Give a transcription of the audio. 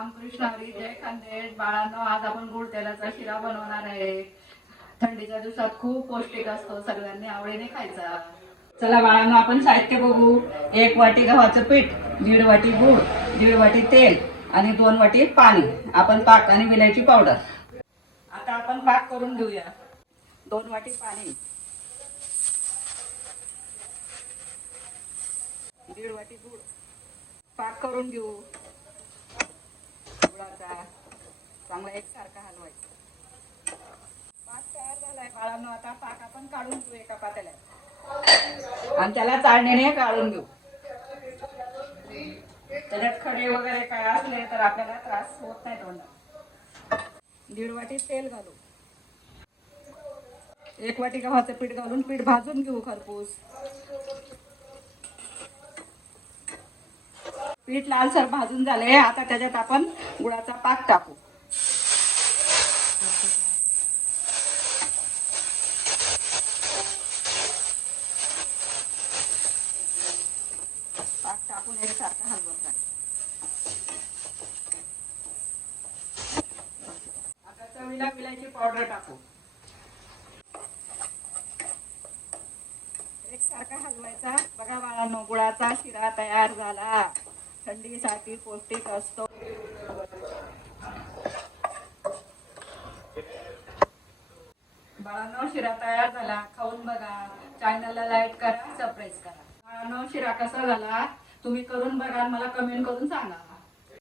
रामकृष्ण हरी जय खानदेश. बाळांनो, आज आपण गुळ तेलाचा शिरा बनवणार आहे. थंडीच्या दिवसात खूप पौष्टिक असतो, सर्वांनी आवडीने खायचा. चला बाळांनो, आपण साहित्य बघू. 1 वाटी गव्हाचं पीठ, 1.5 वाटी गूळ, 1.5 वाटी तेल आणि 2 वाटी पाणी. आपण पाक आणि विलायची पावडर. आता आपण पाक करून घेऊया. 2 वाटी पाणी, 1.5 वाटी गूळ. पाक करून घेऊ. गुळाचा चांगला एकसारखा हलवायचा. पाक तयार झालाय बाळांनो. आता पाक आपण काढून घेऊ एका पातेल्यात आणि त्याला चाळणीने काढून घेऊ. त्याच्यात खडे वगैरे काय असले तर आपल्याला त्रास होत नाही तोंडाला. 1.5 वाटी तेल घालू. 1 वाटी गव्हाचं पीठ घालून पीठ भाजून घेऊ खरपूस. पीठ लालसर भाजून झाले. आता त्याच्यात आपण गुळाचा पाक टाकू. पाक टाकून एकसारखं हलवत राहायचं. आता चवीला विलायची पावडर टाकू. एकसारखा हलवायचा. बघा बाळांनो, गुळाचा शिरा तयार झाला. थंडीसाठी पौष्टिक असतो. बाळांनो, शिरा तयार झाला. खाऊन बघा. चॅनलला लाईक करा, सबस्क्राईब करा. बाळांनो, शिरा कसा झाला तुम्ही करून बघा, मला कमेंट करून सांगा.